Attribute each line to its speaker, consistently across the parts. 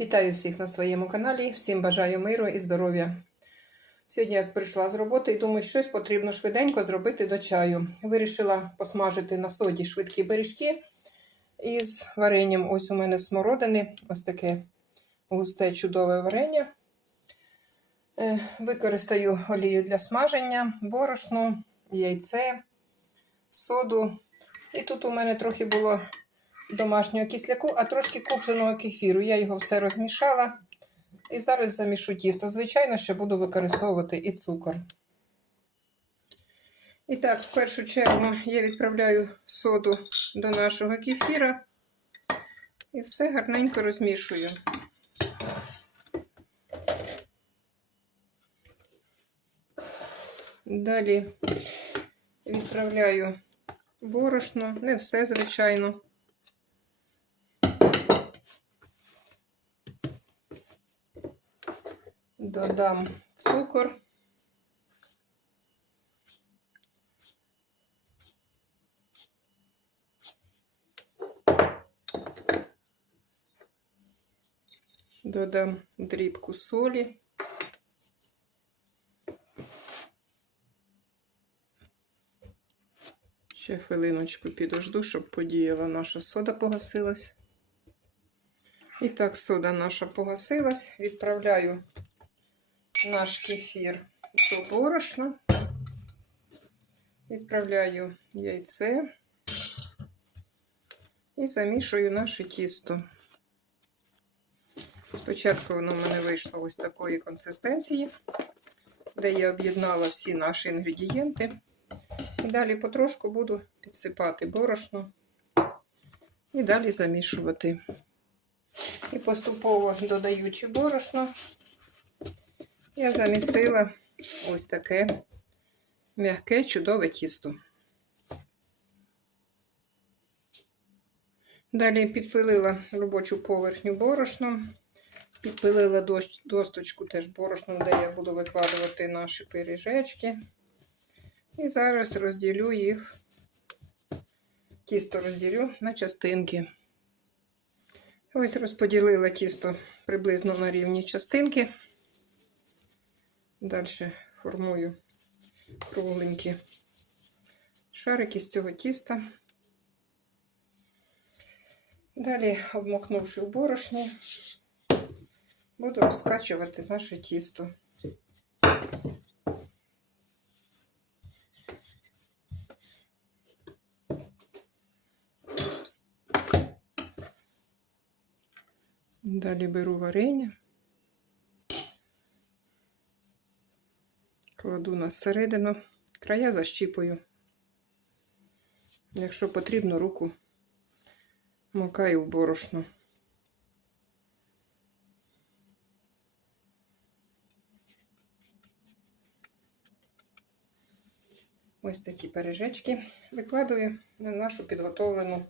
Speaker 1: Вітаю всіх на своєму каналі. Всім бажаю миру і здоров'я. Сьогодні я прийшла з роботи і думаю, щось потрібно швиденько зробити до чаю. Вирішила посмажити на соді швидкі бережки із варенням. Ось у мене смородини, ось таке густе чудове варення. Е, Використаю олію для смаження, борошно, яйце, соду. І тут у мене трохи було домашнього кисляку, а трошки купленого кефіру. Я його все розмішала. І зараз замішу тісто. Звичайно, що буду використовувати і цукор. І так, в першу чергу я відправляю соду до нашого кефіра і все гарненько розмішую. Далі відправляю борошно, не все, звичайно. Додам цукор. Додам дрібку солі. Ще хвилиночку підожду, щоб подіяла наша сода погасилась. І так, сода наша погасилась. Відправляю наш кефір до борошна. Відправляю яйце і замішую наше тісто. Спочатку воно в мене вийшло ось такої консистенції, де я об'єднала всі наші інгредієнти. І далі потрошку буду підсипати борошно і далі замішувати. І поступово додаючи борошно, я замісила ось таке м'яке, чудове тісто. Далі підпилила робочу поверхню борошном, підпилила досточку теж борошном, де я буду викладувати наші пиріжечки. І зараз розділю їх, тісто розділю на частинки. Ось розподілила тісто приблизно на рівні частинки. Далі формую кругленькі шарики з цього тіста. Далі, обмокнувши в борошні, буду розкачувати наше тісто. Далі беру варення, кладу на середину, края защіпую. Якщо потрібно, руку макаю в борошно. Ось такі пережечки викладаю на нашу підготовлену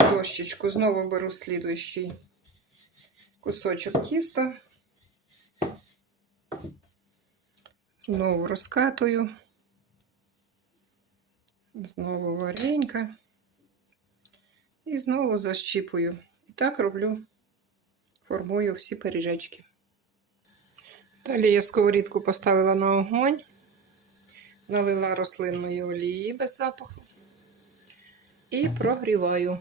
Speaker 1: дощечку. Знову беру слідуючий кусочок тіста, знову розкатую, знову варенька і знову защіпую. І так роблю, формую всі пиріжечки. Далі я сковорідку поставила на огонь, налила рослинної олії без запаху і прогріваю.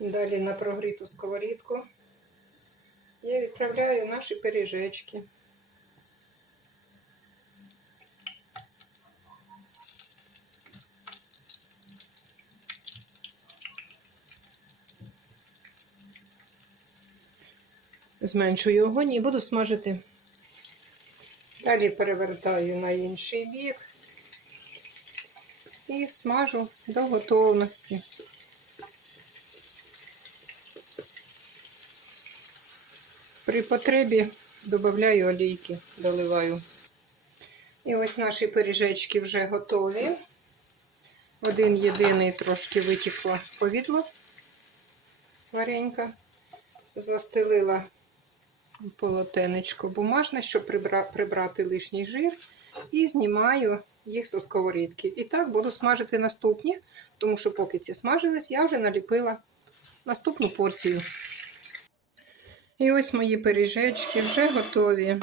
Speaker 1: Далі на прогріту сковорідку я відправляю наші пиріжечки. Зменшую огонь і буду смажити. Далі перевертаю на інший бік і смажу до готовності. При потребі додаю олійки, доливаю. І ось наші пиріжечки вже готові. Один єдиний трошки витікло повідло варенька. Застелила полотенечко бумажне, щоб прибрати лишній жир. І знімаю їх зі сковорідки. І так буду смажити наступні, тому що поки ці смажились, я вже наліпила наступну порцію. І ось мої пиріжечки вже готові.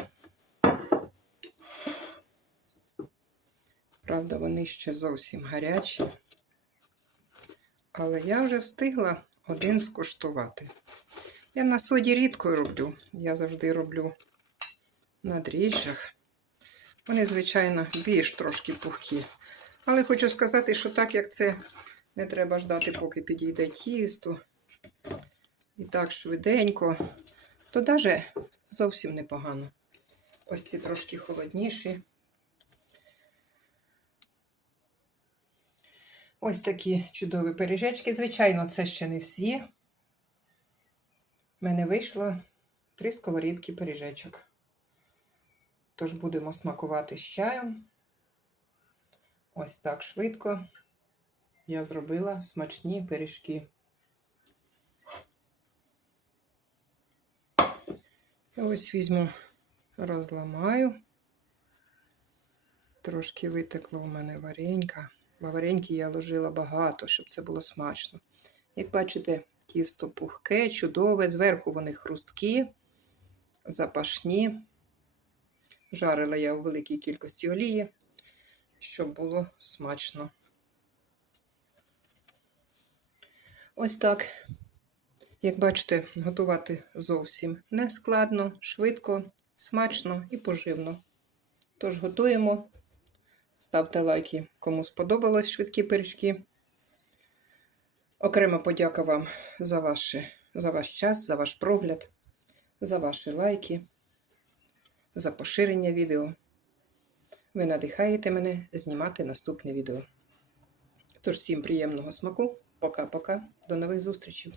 Speaker 1: Правда, вони ще зовсім гарячі. Але я вже встигла один скуштувати. Я на соді рідко роблю. Я завжди роблю на дріжджах. Вони, звичайно, більш трошки пухкі. Але хочу сказати, що так як це не треба ждати, поки підійде тісто. І так швиденько, то навіть зовсім непогано. Ось ці трошки холодніші. Ось такі чудові пиріжечки. Звичайно, це ще не всі. У мене вийшло три сковорідки пиріжечок. Тож будемо смакувати з чаєм. Ось так швидко я зробила смачні пиріжки. І ось візьму, розламаю. Трошки витекло в мене варенька. Вареньки я ложила багато, щоб це було смачно. Як бачите, тісто пухке, чудове, зверху вони хрусткі, запашні. Жарила я у великій кількості олії, щоб було смачно. Ось так. Як бачите, готувати зовсім не складно, швидко, смачно і поживно. Тож готуємо. Ставте лайки, кому сподобалось швидкі пиріжки. Окрема подяка вам за, ваші, за ваш час, за ваш прогляд, за ваші лайки, за поширення відео. Ви надихаєте мене знімати наступне відео. Тож всім приємного смаку. Пока-пока. До нових зустрічей!